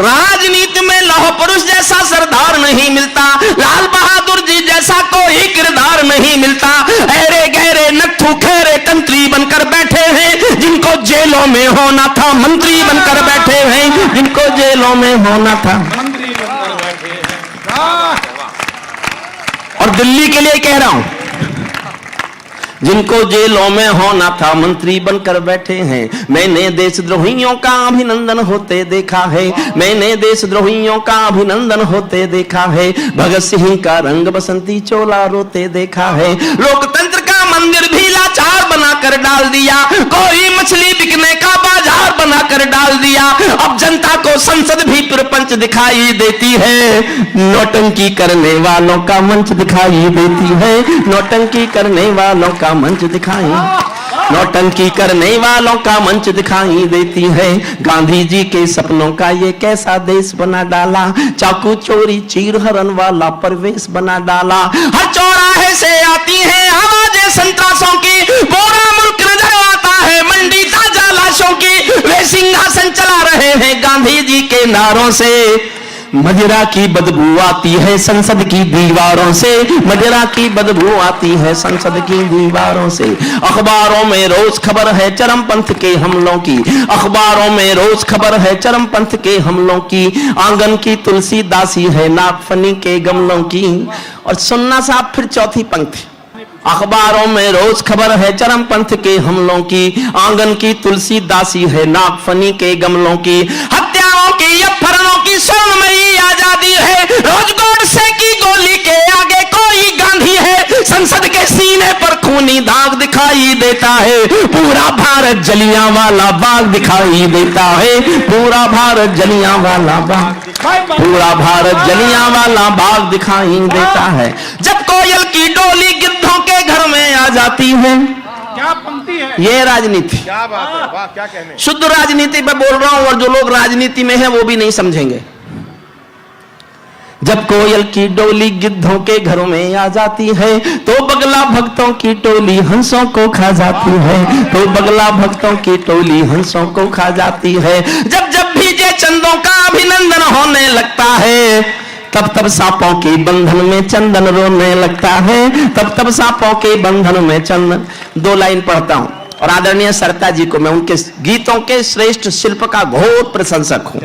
राजनीति में लौह पुरुष जैसा सरदार नहीं मिलता, लाल बहादुर जी जैसा कोई किरदार नहीं मिलता। ऐरे गहरे नत्थु खैरे तंत्री बनकर बैठे हैं, जिनको जेलों में होना था मंत्री बनकर बैठे हैं, जिनको जेलों में होना था मंत्री बनकर बैठे हैं। और दिल्ली के लिए कह रहा हूं, जिनको जेलों में होना था मंत्री बनकर बैठे हैं। मैंने देशद्रोहियों का अभिनंदन होते देखा है, मैंने देशद्रोहियों का अभिनंदन होते देखा है। भगत सिंह का रंग बसंती चोला रोते देखा है। लोकतंत्र का मंदिर भी लाचार बनाकर डाल दिया, कोई मछली बिकने का बाजार बनाकर डाल दिया। अब जनता को संसद भी प्रपंच दिखाई देती है, नौटंकी करने वालों का मंच दिखाई देती है, नौटंकी करने वालों का मंच दिखाई, नौटंकी करने वालों का मंच दिखाई देती है। गांधी जी के सपनों का ये कैसा देश बना डाला, चाकू चोरी चीर हरण वाला परवेश बना डाला। हर चौराहे से आती है आवाजें संतरासों की, पूरा मुल्क नजर आता है मंडी ताजा लाशों की। वे सिंहासन चला रहे हैं गांधी जी के नारों से, मदिरा की बदबू आती है संसद की दीवारों से, मदिरा की बदबू आती है संसद की दीवारों से। अखबारों में रोज खबर है चरमपंथ के हमलों की, अखबारों में रोज खबर है चरमपंथ के हमलों की। आंगन की तुलसी दासी है नागफनी के गमलों की। और सुनना साहब फिर चौथी पंक्ति, अखबारों में रोज खबर है चरमपंथ के हमलों की, आंगन की तुलसी दासी है नागफनी के गमलों की। हत्याओं की अपहरणों की स्वर्णमयी आजादी है, रोज गोडसे की गोली के आगे कोई गांधी है। संसद के सीने पर खूनी दाग दिखाई देता है, पूरा भारत जलियांवाला बाग दिखाई देता है, पूरा भारत जलियांवाला बाग, पूरा भारत जलियांवाला बाग दिखाई देता है। जब कोयल की डोली गिद्धों के घर में आ जाती है, क्या पंक्ति है ये राजनीति, क्या बात है, वाह क्या कहने। शुद्ध राजनीति पे बोल रहा हूं, और जो लोग राजनीति में हैं वो भी नहीं समझेंगे। जब कोयल की डोली गिद्धों के घरों में आ जाती है, तो बगला भक्तों की टोली हंसों को खा जाती है, तो बगला भक्तों की टोली हंसों को खा जाती है। जब जब भीजे चंदों का अभिनंदन होने लगता है, तब तब सांपों के बंधन में चंदन रोने लगता है, तब तब सांपों के बंधन में चंदन। दो लाइन पढ़ता हूं, और आदरणीय सरता जी को मैं उनके गीतों के श्रेष्ठ शिल्प का घोर प्रशंसक हूं,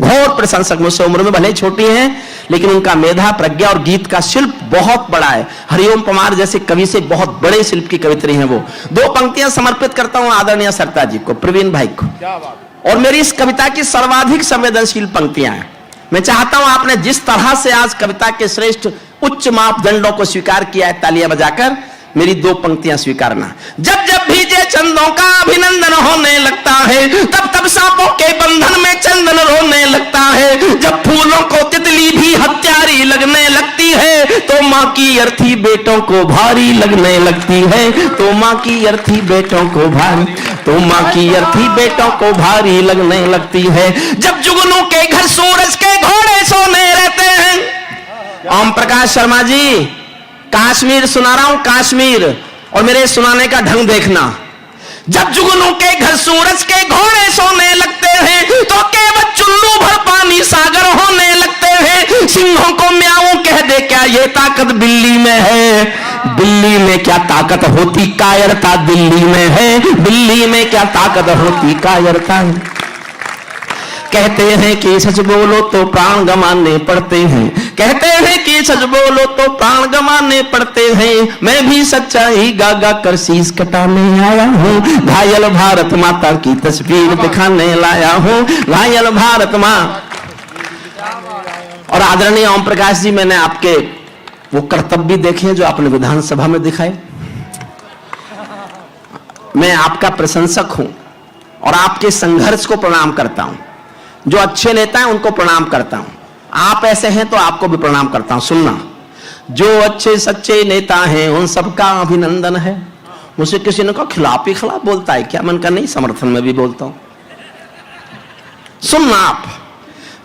घोर प्रशंसक। मुझसे उम्र में भले छोटी हैं, लेकिन उनका मेधा प्रज्ञा और गीत का शिल्प बहुत बड़ा है। हरिओम पमार जैसे कवि से बहुत बड़े शिल्प की कवित्री हैं वो। दो पंक्तियां समर्पित करता हूं आदरणीय सरता जी को, प्रवीण भाई को। और मेरी इस कविता की सर्वाधिक संवेदनशील पंक्तियां हैं। मैं चाहता हूं आपने जिस तरह से आज कविता के श्रेष्ठ उच्च मापदंडों को स्वीकार किया है, तालियां बजाकर मेरी दो पंक्तियां स्वीकारना। जब जब भीजे चंदों का अभिनंदन होने लगता है, तब तब सांपों के बंधन में चंदन रोने लगता है। जब फूलों को तितली भी हत्यारी लगने लगती है, तो माँ की अर्थी बेटों को भारी लगने लगती है, तो माँ की अर्थी बेटों को भारी, तो माँ की अर्थी बेटों को भारी लगने लगती है। जब जुगनू के घर सूरज के घोड़े सोने रहते हैं। ओम प्रकाश शर्मा जी, काश्मीर सुना रहा हूं, काश्मीर, और मेरे सुनाने का ढंग देखना। जब जुगनू के घर सूरज के घोड़े सोने लगते हैं, तो केवल चुल्लू भर पानी सागर होने लगते हैं। सिंहों को म्याऊं कह दे, क्या ये ताकत बिल्ली में है? बिल्ली में क्या ताकत होती, कायरता दिल्ली में है। बिल्ली में क्या ताकत होती, कायरता। कहते हैं कि सच बोलो तो प्राण गंवाने पड़ते हैं, कहते हैं कि सच बोलो तो प्राण गंवाने पड़ते हैं। मैं भी सच्चाई गा गा कर शीश कटाने आया हूँ, घायल भारत माता की तस्वीर दिखाने लाया हूँ, घायल भारत माँ। और आदरणीय ओम प्रकाश जी, मैंने आपके वो कर्तव्य देखे जो आपने विधानसभा में दिखाए। मैं आपका प्रशंसक हूं और आपके संघर्ष को प्रणाम करता हूं। जो अच्छे नेता हैं उनको प्रणाम करता हूं, आप ऐसे हैं तो आपको भी प्रणाम करता हूं। सुनना, जो अच्छे सच्चे नेता हैं उन सबका अभिनंदन है। मुझसे किसी ने कहा खिलाफ ही खिलाफ बोलता है क्या? मन का नहीं, समर्थन में भी बोलता हूं। सुनना आप,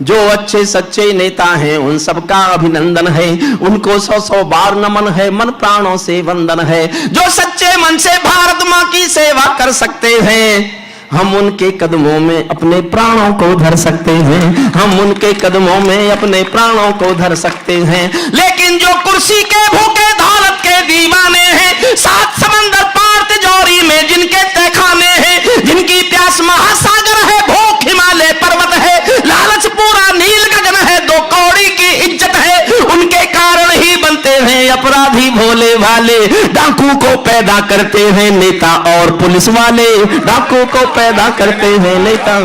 जो अच्छे सच्चे नेता हैं उन सबका अभिनंदन है, उनको 100-100 बार नमन है, मन प्राणों से वंदन है। जो सच्चे मन से भारत मां की सेवा कर सकते हैं, हम उनके कदमों में अपने प्राणों को धर सकते हैं, हम उनके कदमों में अपने प्राणों को धर सकते हैं। लेकिन जो कुर्सी के भूखे दौलत के दीवाने हैं, सात समंदर पार तिजोरी में जिनके तहखाने हैं, जिनकी प्यास महासागर है, भूख हिमालय पर्वत है, लालच पूरा नील गगन है, दो कौड़ी की इज्जत है, उनके कारण ही बनते हैं अपराधी भोले भाले। डाकू को पैदा करते हैं नेता और पुलिस वाले, डाकू को पैदा करते हैं नेता,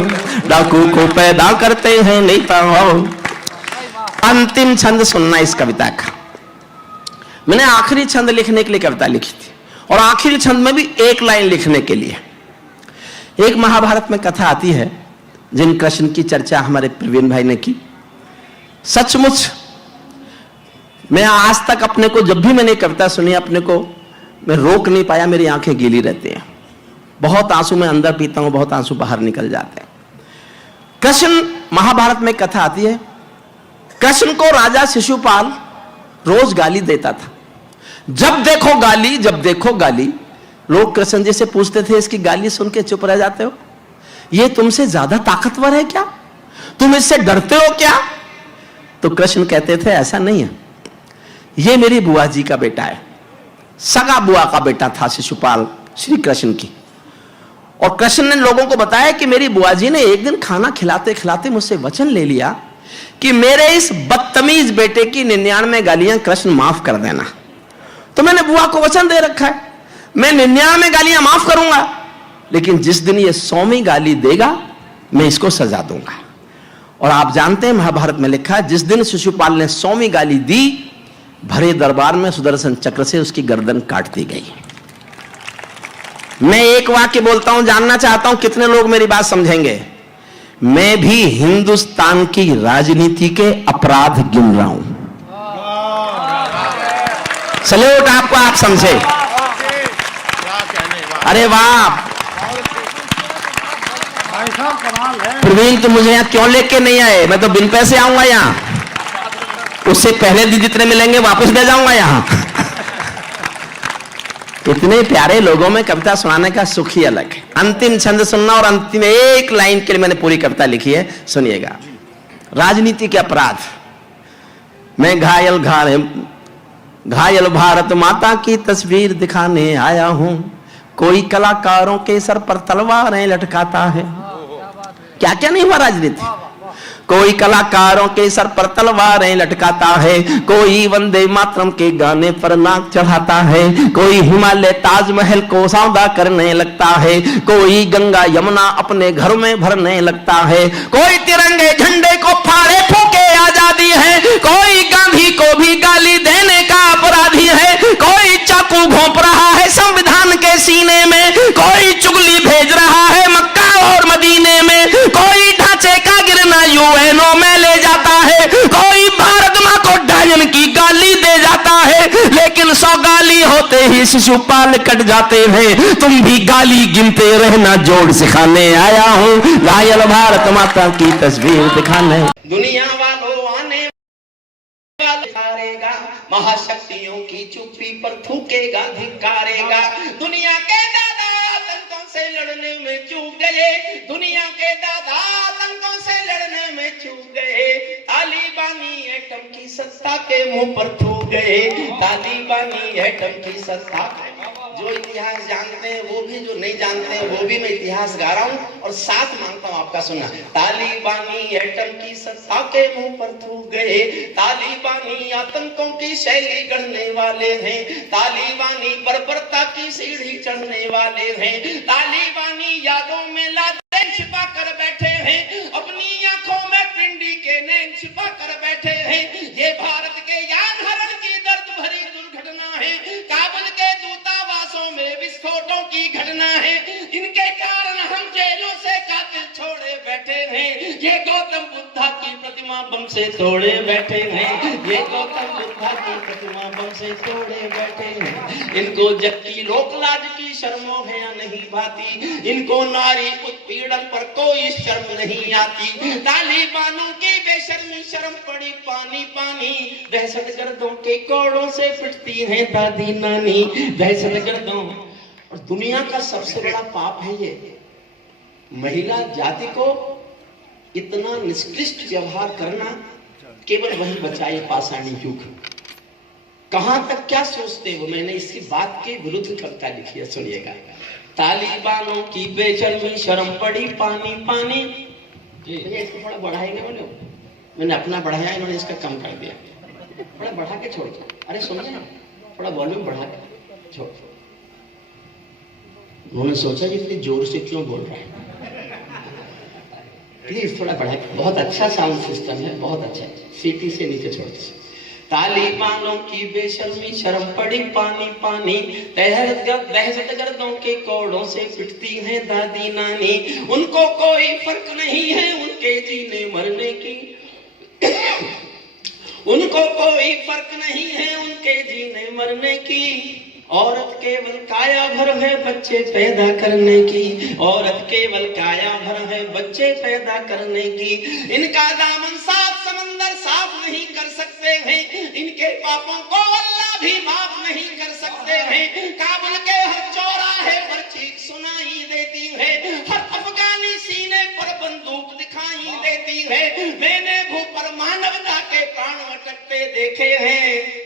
डाकू को पैदा करते हैं नेता। अंतिम छंद सुनना इस कविता का। मैंने आखिरी छंद लिखने के लिए कविता लिखी थी, और आखिरी छंद में भी एक लाइन लिखने के लिए। एक महाभारत में कथा आती है जिन कृष्ण की चर्चा हमारे प्रवीण भाई ने की। सचमुच मैं आज तक अपने को, जब भी मैंने कविता सुनी, अपने को मैं रोक नहीं पाया, मेरी आंखें गीली रहती हैं। बहुत आंसू मैं अंदर पीता हूं, बहुत आंसू बाहर निकल जाते हैं। कृष्ण, महाभारत में कथा आती है, कृष्ण को राजा शिशुपाल रोज गाली देता था। जब देखो गाली, जब देखो गाली। लोग कृष्ण जी से पूछते थे, इसकी गाली सुन के चुप रह जाते हो? ये तुमसे ज्यादा ताकतवर है क्या? तुम इससे डरते हो क्या? तो कृष्ण कहते थे, ऐसा नहीं है, ये मेरी बुआ जी का बेटा है, सगा बुआ का बेटा था शिशुपाल श्री कृष्ण की। और कृष्ण ने लोगों को बताया कि मेरी बुआ जी ने एक दिन खाना खिलाते खिलाते मुझसे वचन ले लिया कि मेरे इस बदतमीज बेटे की 99 गालियां कृष्ण माफ कर देना। तो मैंने बुआ को वचन दे रखा है, मैं 99 गालियां माफ करूंगा, लेकिन जिस दिन ये 100वीं गाली देगा मैं इसको सजा दूंगा। और आप जानते हैं महाभारत में लिखा है, जिस दिन शिशुपाल ने 100वीं गाली दी, भरे दरबार में सुदर्शन चक्र से उसकी गर्दन काट दी गई। मैं एक वाक्य बोलता हूं, जानना चाहता हूं कितने लोग मेरी बात समझेंगे। मैं भी हिंदुस्तान की राजनीति के अपराध गिन रहा हूं। सल्यूट आपको, आप समझे? अरे वाह प्रवीण, तुम मुझे यहां क्यों लेके नहीं आए? मैं तो बिन पैसे आऊंगा यहां, उससे पहले भी जितने मिलेंगे वापस ले जाऊंगा यहां। इतने प्यारे लोगों में कविता सुनाने का सुख ही अलग है। अंतिम छंद सुनना, और अंतिम एक लाइन के लिए मैंने पूरी कविता लिखी है, सुनिएगा। राजनीति के अपराध। मैं घायल भारत माता की तस्वीर दिखाने आया हूं। कोई कलाकारों के सर पर तलवारें लटकाता है। क्या क्या नहीं हुआ राजनीति। कोई कलाकारों के सर पर तलवारें लटकाता है, कोई वंदे मातरम के गाने पर नाक चढ़ाता है, कोई हिमालय ताजमहल को सौदा करने लगता है, कोई गंगा यमुना अपने घर में भरने लगता है, कोई तिरंगे झंडे को फाड़े फूके आजादी है, कोई गांधी को भी गाली देने का अपराधी है, कोई चाकू घोंप रहा है संविधान के सीने में, कोई चुगली भेज रहा है मक्का और मदीने में, कोई ढांचे का गिरना यूएनओ में ले जाता है, कोई भारत मां को डायन की गाली दे जाता है, लेकिन 100 गाली होते ही शिशुपाल कट जाते हैं। तुम भी गाली गिनते रहना, जोड़ सिखाने आया हूं, घायल भारत माता की तस्वीर दिखाने। दुनिया वालों आने वाला महाशक्तियों की चुप्पी पर थूकेगा, धिक्कारेगा। दुनिया के दादा आतंकों से लड़ने में चूक गए, दुनिया के दादा आतंकों से लड़ने में चूक गए। तालिबानी एटम की सत्ता के मुंह पर थूक गए, तालिबानी एटम की सत्ता। जो इतिहास जानते हैं वो भी, जो नहीं जानते हैं वो भी, मैं इतिहास गा रहा हूं और साथ मांगता हूं आपका सुनना। तालिबानी एटम की सत्ता के मुंह पर थूक गए, तालिबानी आतंकों की शैली गढ़ने वाले हैं, तालिबानी बर्बरता की सीढ़ी चढ़ने वाले हैं, तालिबानी यादों में लाते छिपा कर बैठे हैं, अपनी आंखों में पिंडी के नैन छिपा कर बैठे हैं। ये भारत के यान हरण की दर्द भरी दुर्घटना है, काबुल के दूतावासों में विस्फोटों की घटना है, इनके कारण हम जेलों से कातिल छोड़े बैठे हैं। ये गौतम बुद्धा की प्रतिमा बम से तोड़े बैठे हैं, ये गौतम बुद्धा की प्रतिमा बम से तोड़े बैठे हैं। इनको जग की लोक लाज की शर्मों है या नहीं भाती, इनको नारी उत्पीड़न पर कोई शर्म नहीं आती। तालिबानों की बेशर्मी शर्म पड़ी पानी पानी, दहशतगर्दों के कोड़ों से पिटती है दादी नानी, दहशतगर्दों। और दुनिया का सबसे बड़ा पाप है ये, महिला जाति को इतना निष्कृष्ट व्यवहार करना केवल वही बचाए पाषाणी युग। कहां तक क्या सोचते हो? मैंने इसी बात के विरुद्ध कविता लिखी है, सुनिएगा। तालिबानों की बेशर्मी शर्म पड़ी पानी पानी। भैया इसको थोड़ा बढ़ाएंगे बोलो, मैंने अपना बढ़ाया, इन्होंने इसका कम कर दिया। थोड़ा बढ़ा के छोड़ दो। अरे सुनिए ना, थोड़ा वॉल्यूम बढ़ा के छोड़। उन्होंने सोचा कि इतनी जोर से क्यों बोल रहा है, प्लीज थोड़ा बढ़ा के। बहुत अच्छा साउंड सिस्टम है, बहुत अच्छा। सीटी से नीचे छोड़ दो। तालिबानों की बेशर्मी शर्म पड़ी पानी पानी, दहशत गर्दों के कोड़ों से पिटती हैं दादी नानी। उनको कोई फर्क नहीं है उनके जीने मरने की, उनको कोई फर्क नहीं है उनके जीने मरने की। औरत केवल काया भर है बच्चे पैदा करने की, औरत केवल काया भर है बच्चे पैदा करने की। इनका दामन साफ समंदर साफ नहीं कर सकते हैं, इनके पापों को अल्लाह भी माफ नहीं कर सकते हैं। काबुल के हर चौराहे पर चीख सुनाई देती है, हर अफगानी सीने पर बंदूक दिखाई देती है। मैंने भू पर मानवता के प्राण अटकते देखे हैं,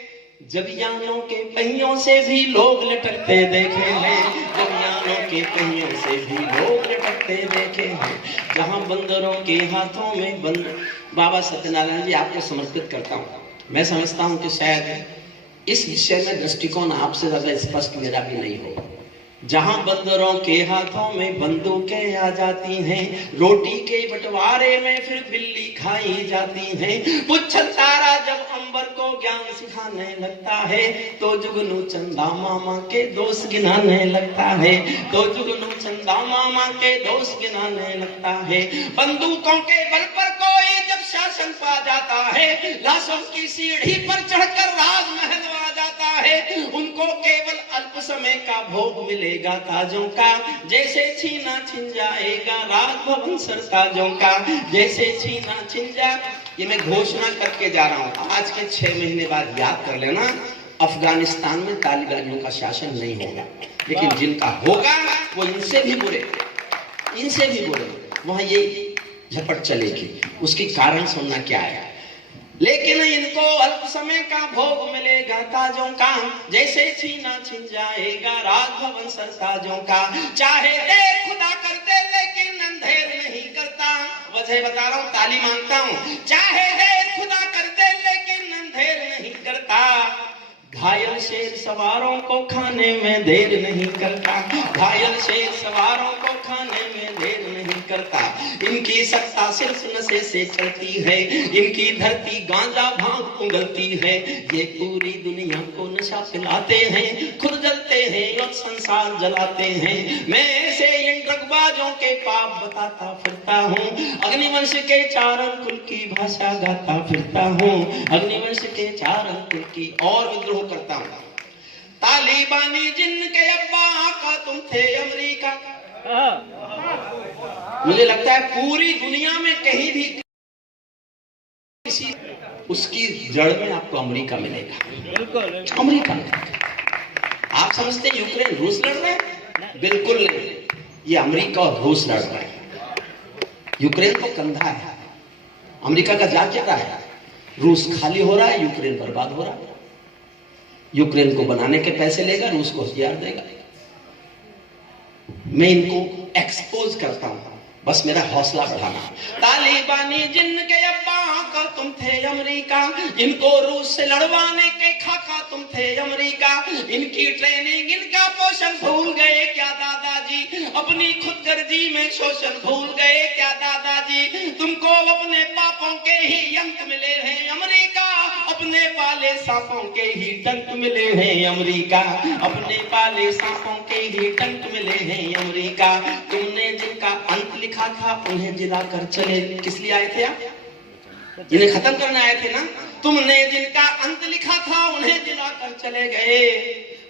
जब यानों के पहियों से भी लोग लटकते देखे हैं, जब यानों के पहियों से भी लोग लटकते देखे हैं। जहां बंदरों के हाथों में बंद। बाबा सत्यनारायण जी आपको समर्पित करता हूं। मैं समझता हूं कि शायद इस विषय में दृष्टिकोण आपसे ज्यादा स्पष्ट मेरा भी नहीं होगा। जहां बंदरों के हाथों में बंदूकें आ जाती हैं, रोटी के बंटवारे में फिर बिल्ली खाई जाती है। पुच्छल तारा जब अंबर को ज्ञान सिखाने लगता है, तो जुगनू चंदा मामा के दोस्त गिनाने लगता है, तो जुगनू चंदा मामा के दोस्त गिनाने लगता है। बंदूकों के बल पर कोई जब शासन पा जाता है, लाशों की सीढ़ी पर चढ़कर राजमहल आ जाता है। उनको केवल अल्प समय का भोग मिलेगा ताजों का, जैसे छीना छिन जाएगा राजभवन सरताजों का, जैसे छीना छिन जा। ये मैं घोषणा करके जा रहा हूं, आज के 6 महीने बाद याद कर लेना, अफगानिस्तान में तालिबानियों का शासन नहीं होगा, लेकिन जिनका होगा वो इनसे भी बुरे, इनसे भी बुरे वहां ये झपट चलेगी। उसकी कारण सुनना क्या है। लेकिन इनको अल्प समय का भोग मिलेगा ताजों का, जैसे छीना छिन जाएगा राजभवन सरताजों का। चाहे देर खुदा कर दे लेकिन अंधेर नहीं करता, वजह बता रहा हूं, ताली मांगता हूं। चाहे देर खुदा कर दे लेकिन अंधेर नहीं करता। घायल शेर सवारों को खाने में देर नहीं करता, घायल शेर सवारों को खाने में देर नहीं करता। इनकी सत्ता सिर्फ नशे से चलती है, इनकी धरती गांजा भांग उगलती है। ये पूरी दुनिया को नशा पिलाते हैं, खुद जलते हैं और संसार जलाते हैं। मैं ऐसे इन ड्रगबाजों के पाप बताता फिरता हूँ, अग्निवंश के 4 अंकुल की भाषा गाता फिरता हूँ, अग्निवंश के 4 अंकुल की और विद्रोह करता हूँ। तालिबानी जिनके अब्बा का तुम थे अमेरिका। मुझे लगता है पूरी दुनिया में कहीं भी किसी उसकी जड़ में आपको अमेरिका मिलेगा, अमेरिका। आप समझते हैं यूक्रेन रूस लड़ रहा है? बिल्कुल नहीं, ये अमेरिका और रूस लड़ रहा है। यूक्रेन तो कंधा है, अमेरिका का जा क्या रहा है? रूस खाली हो रहा है, यूक्रेन बर्बाद हो रहा है। यूक्रेन को बनाने के पैसे लेगा, रूस को हथियार देगा। मैं इनको एक्सपोज करता हूं, बस मेरा हौसला बढ़ाना। तालिबानी जिनके अब्बा का तुम थे अमेरिका, इनको रूस से लड़वाने के खाका तुम थे अमेरिका। इनकी ट्रेनिंग इनका पोषण भूल गए क्या दादाजी, अपनी खुदगर्जी में शोषण भूल गए क्या दादाजी। तुमको अपने पापों के ही अंक मिले हैं अमेरिका, अपने पाले सांपों के ही डंक मिले हैं अमेरिका, अपने पाले सांपों के ही डंक मिले हैं अमेरिका। तुमने जिनका अंत लिखा था उन्हें जिलाकर चले, किस लिए आए थे आप? इन्हें खत्म करने आए थे ना। तुमने जिनका अंत लिखा था उन्हें जिलाकर चले गए,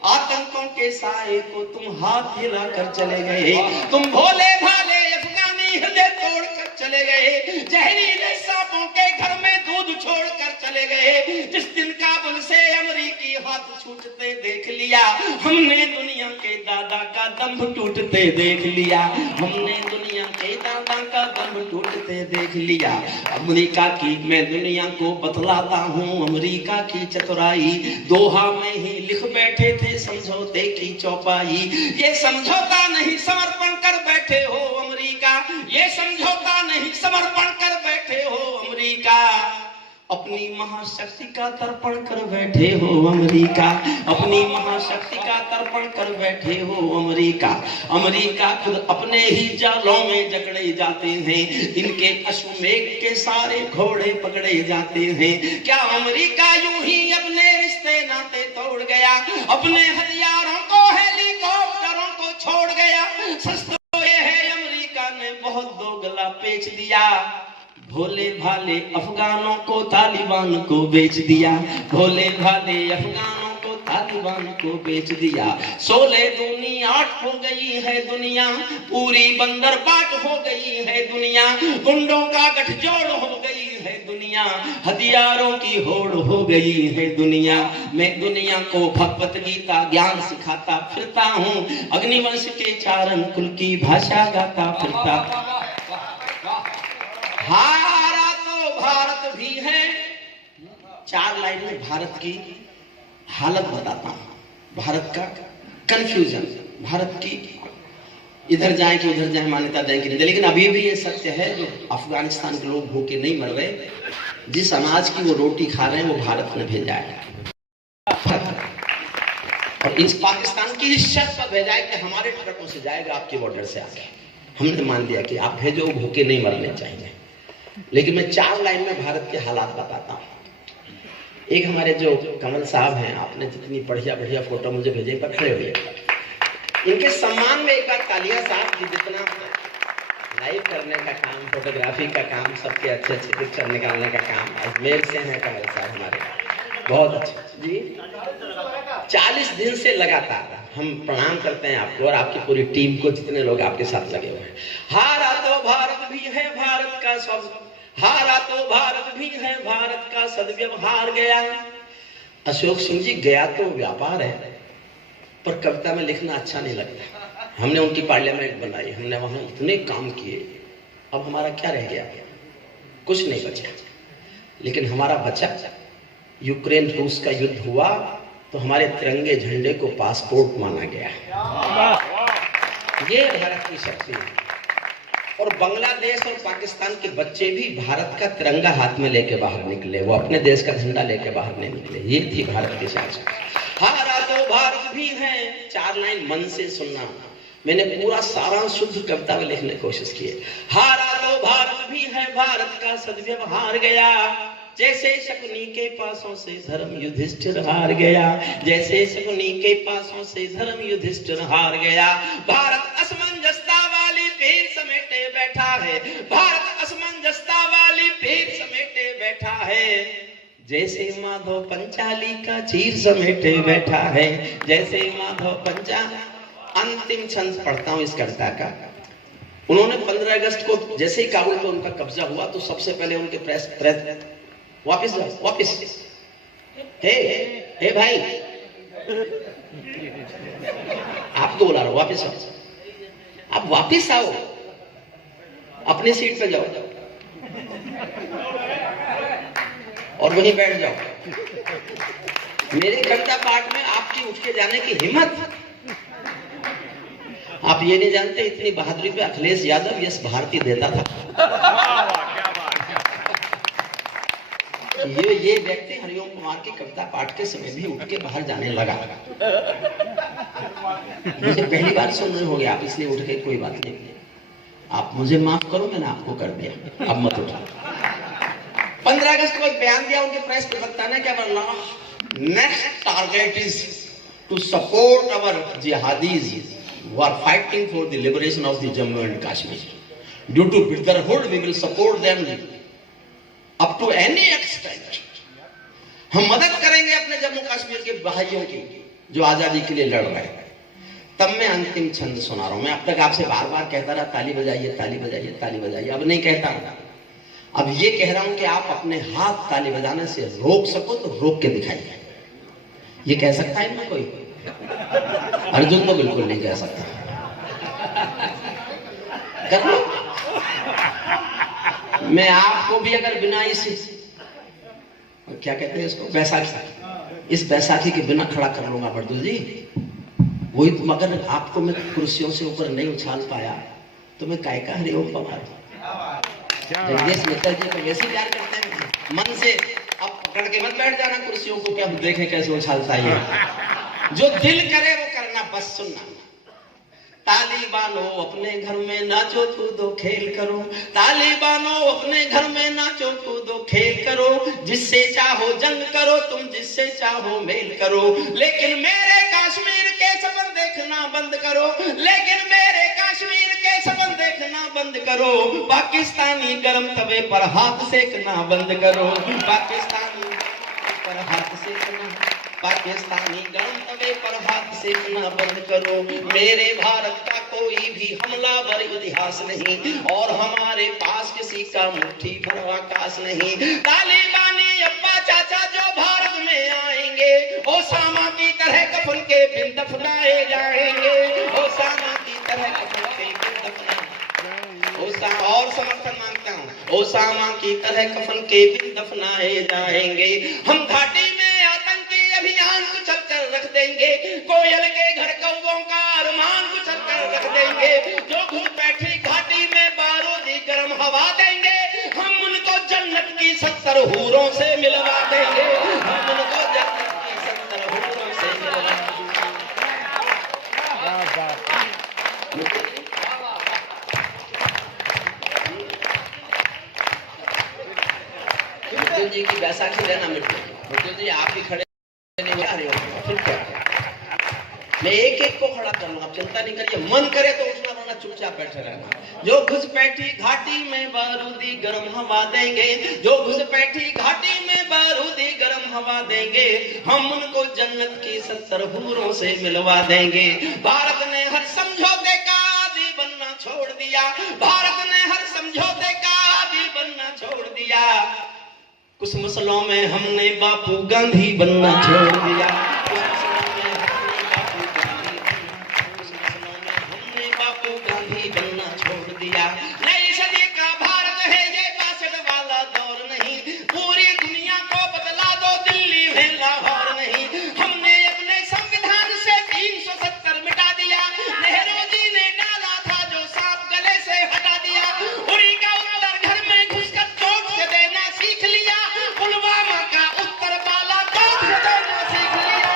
आतंकों के साए को तुम हाथ हिलाकर चले गए। तुम भोले भाले अफगानी हृदय तोड़कर चले गए, जहरीले सांपों के घर में दूध छोड़कर चले गए। जिस दिन काबुल से अमेरिकी हाथ छूटते देख लिया, हमने दुनिया के दादा का दंभ टूटते देख लिया, हमने दुनिया के देख लिया। अमेरिका की मैं दुनिया को बतलाता हूँ अमेरिका की चतुराई, दोहा में ही लिख बैठे थे समझौते की चौपाई। ये समझौता नहीं समर्पण कर बैठे हो अमेरिका, ये समझौता नहीं समर्पण कर बैठे हो अमेरिका, अपनी महाशक्ति का तर्पण कर बैठे हो अमेरिका, अपनी महाशक्ति का तर्पण कर बैठे हो अमेरिका। अमेरिका खुद अपने ही जालों में जकड़े जाते हैं, इनके अश्वमेघ के सारे घोड़े पकड़े जाते हैं। क्या अमेरिका यूं ही अपने रिश्ते नाते तोड़ गया, अपने हथियारों को हेलीकॉप्टरों को छोड़ गया? सच तो ये है अमेरिका ने बहुत दोगला पेच दिया, भोले भाले अफगानों को तालिबान को बेच दिया, भोले भाले अफगानों को तालिबान को बेच दिया। 16 दूनी 8 हो गई है दुनिया, पूरी बंदरबाट हो गई है दुनिया, गुंडों का गठजोड़ हो गई है दुनिया, हथियारों की होड़ हो गई है दुनिया। मैं दुनिया को भगवत गीता ज्ञान सिखाता फिरता हूँ, अग्निवंश के चारण कुल की भाषा गाता फिरता। हारा तो भारत भी है। 4 लाइन में भारत की हालत बताता हूं, भारत का कंफ्यूजन, भारत की इधर जाए कि उधर जाए, मान्यता दें कि नहीं। लेकिन अभी भी ये सत्य है, जो अफगानिस्तान के लोग भूखे नहीं मर रहे, जिस अनाज की वो रोटी खा रहे हैं वो भारत ने भेजा है, और इस पाकिस्तान की इस शर्त पर भेजा है कि हमारे ट्रकों से जाएगा आपके बॉर्डर से आके। हमने मान लिया कि आप भेजो, भूखे नहीं मरने चाहिए। लेकिन मैं 4 लाइन में भारत के हालात बताता हूँ। एक हमारे जो कमल साहब हैं, आपने जितनी बढ़िया बढ़िया फोटो मुझे भेजे पर खड़े हुए, इनके सम्मान में एक बार तालियां साहब की। जितना लाइव करने का काम, फोटोग्राफी का काम, सबके अच्छे अच्छे पिक्चर निकालने का काम अजमेर से है कमल साहब हमारे, बहुत अच्छे जी। 40 दिन से लगातार हम प्रणाम करते हैं आपको और आपकी पूरी टीम को, जितने लोग आपके साथ लगे हुए हैं। हारा तो भारत भी है, भारत का सब हारा तो भारत भी है, भारत का सदव्यवहार गया। अशोक सिंह जी, गया तो व्यापार है, पर कविता में लिखना अच्छा नहीं लगता। हमने उनकी पार्लियामेंट बनाई, हमने वहां इतने काम किए, अब हमारा क्या रह गया? कुछ नहीं बचा। लेकिन हमारा बचा, यूक्रेन रूस का युद्ध हुआ तो हमारे तिरंगे झंडे को पासपोर्ट माना गया। ये भारत की शक्ति है। और बांग्लादेश और पाकिस्तान के बच्चे भी भारत का तिरंगा हाथ में लेके बाहर निकले, वो अपने देश का झंडा लेके बाहर नहीं निकले। ये थी भारत की शक्ति। हारा तो भारत भी है। 4 लाइन मन से सुनना, मैंने पूरा सारा शुद्ध कविता में लिखने की कोशिश की है। हारा तो भारत भी है, भारत का सदव्यवहार गया। जैसे शकुनी के पासों से धर्म युधिष्ठिर हार गया, जैसे शकुनी के पासों से धर्म युधिष्ठिर हार गया। भारत असमंजसता वाली भीड़ समेटे बैठा है, भारत असमंजसता वाली भीड़ समेटे बैठा है। जैसे माधव पंचाली का चीर समेटे बैठा है, जैसे माधव पंचा। अंतिम छंद पढ़ता हूं इस कविता का। उन्होंने 15 अगस्त को जैसे ही काबुल पर उनका कब्जा हुआ तो सबसे पहले उनके प्रेस वापिस जाओ, वापिस। हे भाई, आपको बुला रहा हूं, वापिस आओ, आप वापिस आओ, अपनी सीट पे जाओ और वहीं बैठ जाओ। मेरे कविता पाठ में आपकी उठ के जाने की हिम्मत। आप ये नहीं जानते इतनी बहादुरी पे अखिलेश यादव यश भारती देता था। ये व्यक्ति हरिओम कुमार की कविता पाठ के समय भी उठ के बाहर जाने लगा। मुझे पहली बार सुनने हो गया, आप इसलिए उठ के, कोई बात नहीं, आप मुझे माफ करो, मैंने आपको कर दिया, अब मत उठा। 15 अगस्त को एक बयान दिया उनके प्रेस प्रवक्ता ने, क्या बोला? Next target is to support our jihadis who are fighting for the liberation of the Jammu and Kashmir. Due to brotherhood, we will support them up to any extent. हम मदद करेंगे अपने जम्मू कश्मीर के भाइयों की जो आजादी के लिए लड़ रहे हैं। तब मैं अंतिम छंद सुना रहा हूं। मैं अब तक आपसे बार बार कहता रहा ताली बजाइए, ताली बजाइए, ताली बजाइए। अब नहीं कहता रहा, अब ये कह रहा हूं कि आप अपने हाथ ताली बजाने से रोक सको तो रोक के दिखाइए। ये कह सकता है इनमें कोई? अर्जुन तो बिल्कुल नहीं कह सकता। कर लो। मैं आपको भी अगर बिना इस क्या कहते हैं इसको, बैसाखी, इस बैसाखी के बिना खड़ा कर लूंगा बरदुल जी। वही तुम, अगर आपको मैं कुर्सियों से ऊपर नहीं उछाल पाया तो मैं काय का हरिओम पवार। जगदीश मित्तल जी तो वैसे प्यार करते हैं मन से। अब पकड़ के मत बैठ जाना कुर्सियों को, क्या देखें कैसे उछालता है। जो दिल करे वो करना, बस सुनना। तालिबानो अपने घर में नाचो कूदो खेल करो, तालिबानो अपने घर में नाचो कूदो खेल करो, जिससे चाहो जंग करो तुम, जिससे चाहो मेल करो, लेकिन मेरे कश्मीर के सपन देखना बंद करो, लेकिन मेरे कश्मीर के सपन देखना बंद करो, पाकिस्तानी गरम तवे पर हाथ सेकना बंद करो, पाकिस्तानी पर हाथ सेकना, पाकिस्तानी गरम तवे पर हाथ सेकना बंद करो। मेरे भारत का कोई भी हमलावर इतिहास नहीं, और हमारे पास किसी का मुट्ठी भर आकाश नहीं। तालिबानी अब्बा चाचा जो भारत में आएंगे, ओसामा की तरह कफन के बिन दफनाए जाएंगे, ओसामा की तरह कफन के बिन दफनाए। और समर्थन मांगता हूँ, ओसामा की तरह कफन के बिन दफनाए जाएंगे। हम घाटी में आतंकी अभियान कुचल कर रख देंगे, कोयल के घर कौवों का अरमान कुचल कर रख देंगे, जो घुस बैठी घाटी में बारूदी गर्म हवा देंगे, हम उनको जन्नत की 70 हूरों से मिलवा देंगे, हम उनको जन्नत की 70 हूरों से मिलवा देंगे। जी की बैसाखी रहना मिट्टी जी, आप ही खड़े नहीं हो रहे हो, फिर क्या? मैं एक एक को खड़ा कर लूंगा, चिंता नहीं करिए। मन करे तो उठना, वरना चुपचाप बैठे रहना। जो घुसपैठी घाटी में बारूदी गर्म हवा देंगे, जो घुसपैठी घाटी में बारूदी गर्म हवा देंगे, हम उनको जन्नत की 70 हूरों से मिलवा देंगे। भारत ने हर समझौते का आदी बनना छोड़ दिया, भारत ने हर समझौते का आदी बनना छोड़ दिया। कुछ मसलों में हमने बापू गांधी बनना छोड़ दिया, कुछ मसलों में हमने बापू गांधी बनना छोड़ दिया। नई सदी का भारत है ये 62 वाला दौर नहीं, पूरी दुनिया को बदला दो दिल्ली है लाहौर नहीं। हमने अपने संविधान से 370 मिटा दिया, नेहरू जी ने डाला था जो सांप गले से हटा दिया। उरी का उत्तर घर में घुसकर चोट से देना सीख लिया, पुलवामा का उत्तर बालाकोट से देना सीख लिया।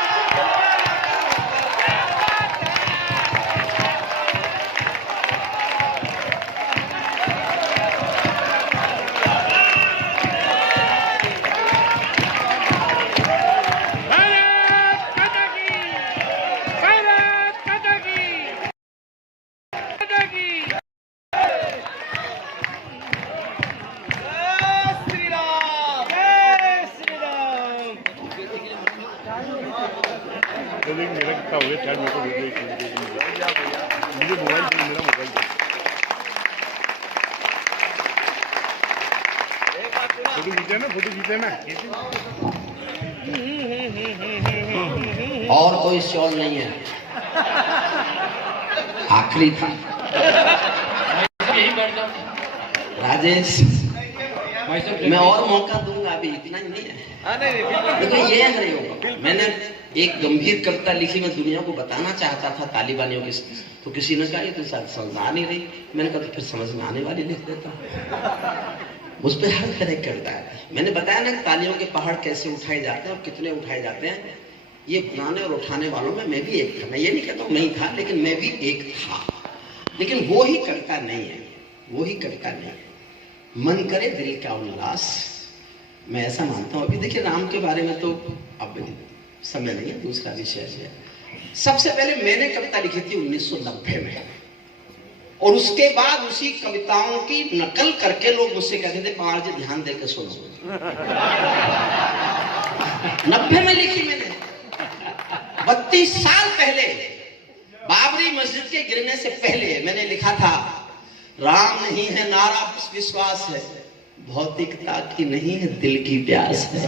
और कोई शॉल नहीं है, आखिरी था। राजेश, मैं और मौका दूंगा, अभी इतना ही नहीं है। देखो ये है, मैंने एक गंभीर कविता लिखी, मैं दुनिया को बताना चाहता था तालिबानियों की, तो किसी ने कहा ये तो शायद समझ आ नहीं रही। मैंने कहा तो फिर समझ में आने वाली लिख देता। उस पर हर तरह कविता है। मैंने बताया ना तालियों के पहाड़ कैसे उठाए जाते हैं और कितने उठाए जाते हैं। ये बनाने और उठाने वालों में मैं भी एक था। मैं ये नहीं कहता हूँ नहीं था, लेकिन मैं भी एक था। लेकिन वो ही कविता नहीं है, वो ही कविता नहीं। मन करे दिल का उल्लास, मैं ऐसा मानता हूँ। अभी देखिए राम के बारे में तो अब समय नहीं है, दूसरा विषय है। सबसे पहले मैंने कविता लिखी थी 1990 में, और उसके बाद उसी कविताओं की नकल करके लोग मुझसे कहते थे पवार जी ध्यान देकर सुनो। 90 में लिखी मैंने। 32 साल पहले, बाबरी मस्जिद के गिरने से पहले मैंने लिखा था, राम नहीं है नारा विश्वास है, भौतिकता की नहीं है दिल की प्यास है।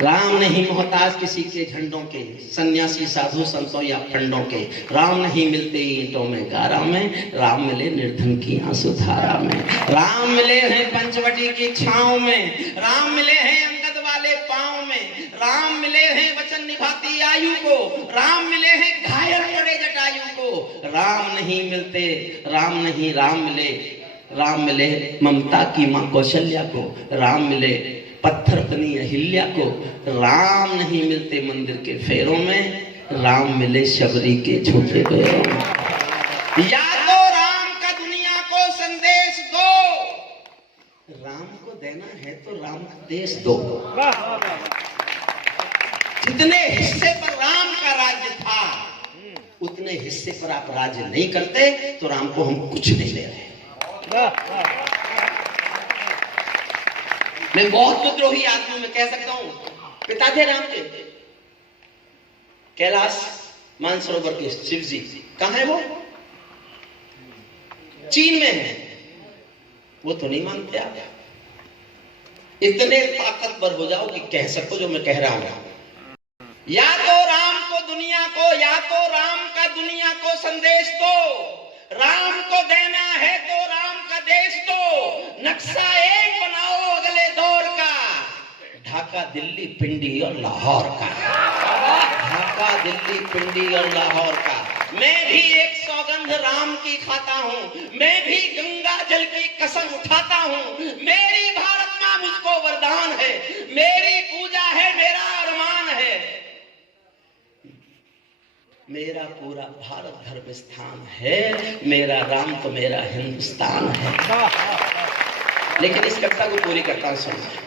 राम नहीं मोहताज किसी के झंडों के, सन्यासी साधु संतों या पंडों के। राम नहीं मिलते ईंटों में गारा में, राम मिले निर्धन की आंसुधारा में। राम मिले हैं पंचवटी की छांव में, राम मिले हैं अंगद वाले पांव में। राम मिले हैं वचन निभाती आयु को, राम मिले हैं घायल पड़े जटायु को। राम नहीं मिलते, राम नहीं राम मिले। राम मिले ममता की मां कौशल्या को, राम मिले पत्थर बनी अहिल्या को। राम नहीं मिलते मंदिर के फेरों में, राम मिले शबरी के छोटे पैरों में। या तो राम का दुनिया को संदेश दो, राम को देना है तो राम का देश दो। जितने हिस्से पर राम का राज्य था, उतने हिस्से पर आप राज्य नहीं करते तो राम को हम कुछ नहीं दे रहे। मैं बहुत विद्रोही आदमी में कह सकता हूं, पिता थे राम के, कैलाश मानसरोवर के शिव जी कहां है? वो चीन में है। वो तो नहीं मानते आप। इतने ताकतवर हो जाओ कि कह सको जो मैं कह रहा हूं। या तो राम को दुनिया को, या तो राम का दुनिया को संदेश दो। राम को देना है तो राम का देश दो। नक्शा एक बनाओ अगले दौर का, ढाका दिल्ली पिंडी और लाहौर का। ढाका दिल्ली पिंडी और लाहौर का। मैं भी एक सौगंध राम की खाता हूँ, मैं भी गंगा जल की कसम उठाता हूँ। मेरी भारत माँ मुझको वरदान है, मेरी पूजा है, मेरा अरमान है। मेरा पूरा भारत धर्म स्थान है, मेरा राम तो मेरा हिंदुस्तान है। लेकिन इस कविता को पूरी करता हूं।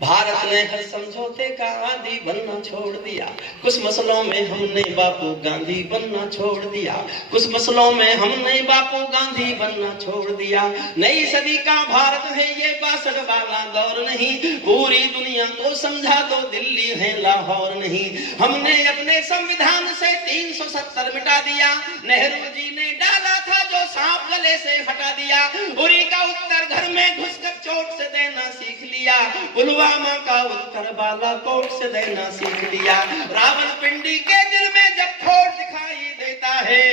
भारत ने हर समझौते का आदी बनना छोड़ दिया, कुछ मसलों में हमने बापू गांधी बनना छोड़ दिया। कुछ मसलों में हमने बापू गांधी बनना छोड़ दिया। नई सदी का भारत है ये 62 वाला दौर नहीं, पूरी दुनिया को समझा दो दिल्ली है लाहौर नहीं। हमने अपने संविधान से 370 मिटा दिया, नेहरू जी ने डाला था जो सांप गले से हटा दिया। उरी का उत्तर घर में घुसकर चोट से देना सीख लिया, पुलवामा का उत्तर बालाकोट से देना सीख लिया। रावलपिंडी के दिल में जब खोट दिखाई देता है,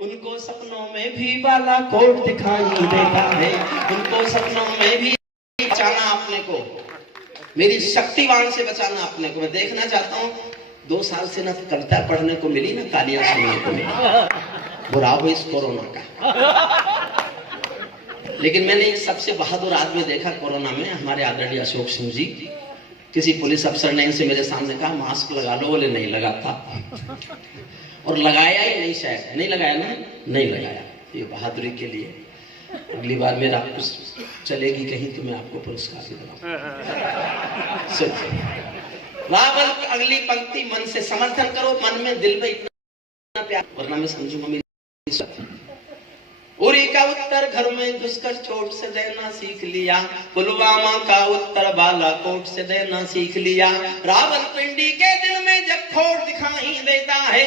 उनको सपनों में भी बालाकोट दिखाई देता है। उनको सपनों में भी बचाना अपने को, मेरी शक्तिवान से बचाना अपने को। मैं देखना चाहता हूँ 2 साल से ना कविता पढ़ने को मिली, ना तालियां सुनने को मिली। बुरा हो इस कोरोना का। लेकिन मैंने एक सबसे बहादुर आदमी देखा कोरोना में, हमारे आदरणीय अशोक सिंह जी। किसी पुलिस अफसर ने इनसे मेरे सामने कहा मास्क लगा लो, बोले नहीं लगाता, और लगाया ही नहीं, शायद नहीं लगाया ना, नहीं लगाया। ये बहादुरी के लिए अगली बार मेरा कुछ चलेगी कहीं तो मैं आपको पुरस्कार भी दूंगा। रावल अगली पंक्ति मन से समर्थन करो, मन में दिल में इतना प्यार, वरना मैं समझूंगा मेरी। उरी का उत्तर घर में घुसकर चोट से देना सीख लिया, पुलवामा का उत्तर बालाकोट से देना सीख लिया। रावलपिंडी के दिल में जब खोट दिखाई देता है,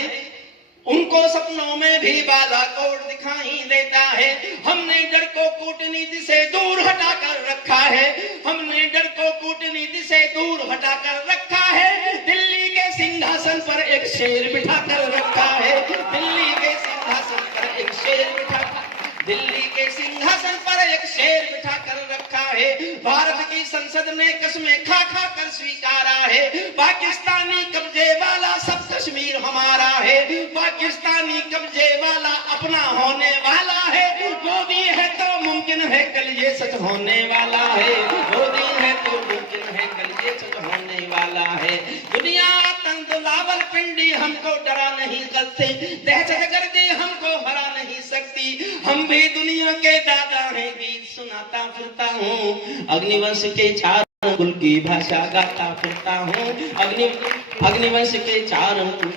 उनको सपनों में भी बालाकोट दिखाई देता है। हमने डर को कूटनीति से दूर हटाकर रखा है, हमने डर को कूटनीति से दूर हटाकर रखा है। दिल्ली के सिंहासन पर एक शेर बिठाकर रखा है, दिल्ली के सिंहासन पर एक शेर बिठाकर, दिल्ली के सिंहासन पर एक शेर बिठा कर रखा है। भारत की संसद ने कसमें खा खा कर स्वीकारा है, पाकिस्तानी कब्जे वाला सब कश्मीर हमारा है। पाकिस्तानी कब्जे वाला अपना होने वाला है। मोदी है तो मुमकिन है कल ये सच होने वाला है, मोदी है तो मुमकिन है कल ये सच होने वाला है। दुनिया आतंक रावलपिंडी हमको डरा नहीं सकती, दहशतगर्दी हमको हरा नहीं सकती। हम भी दुनिया के दादा हैं, गीत सुनाता फिरता हूँ, अग्निवंश के 4 कुल की भाषा गाता फिरता हूँ, अग्निवंश के 4 कुल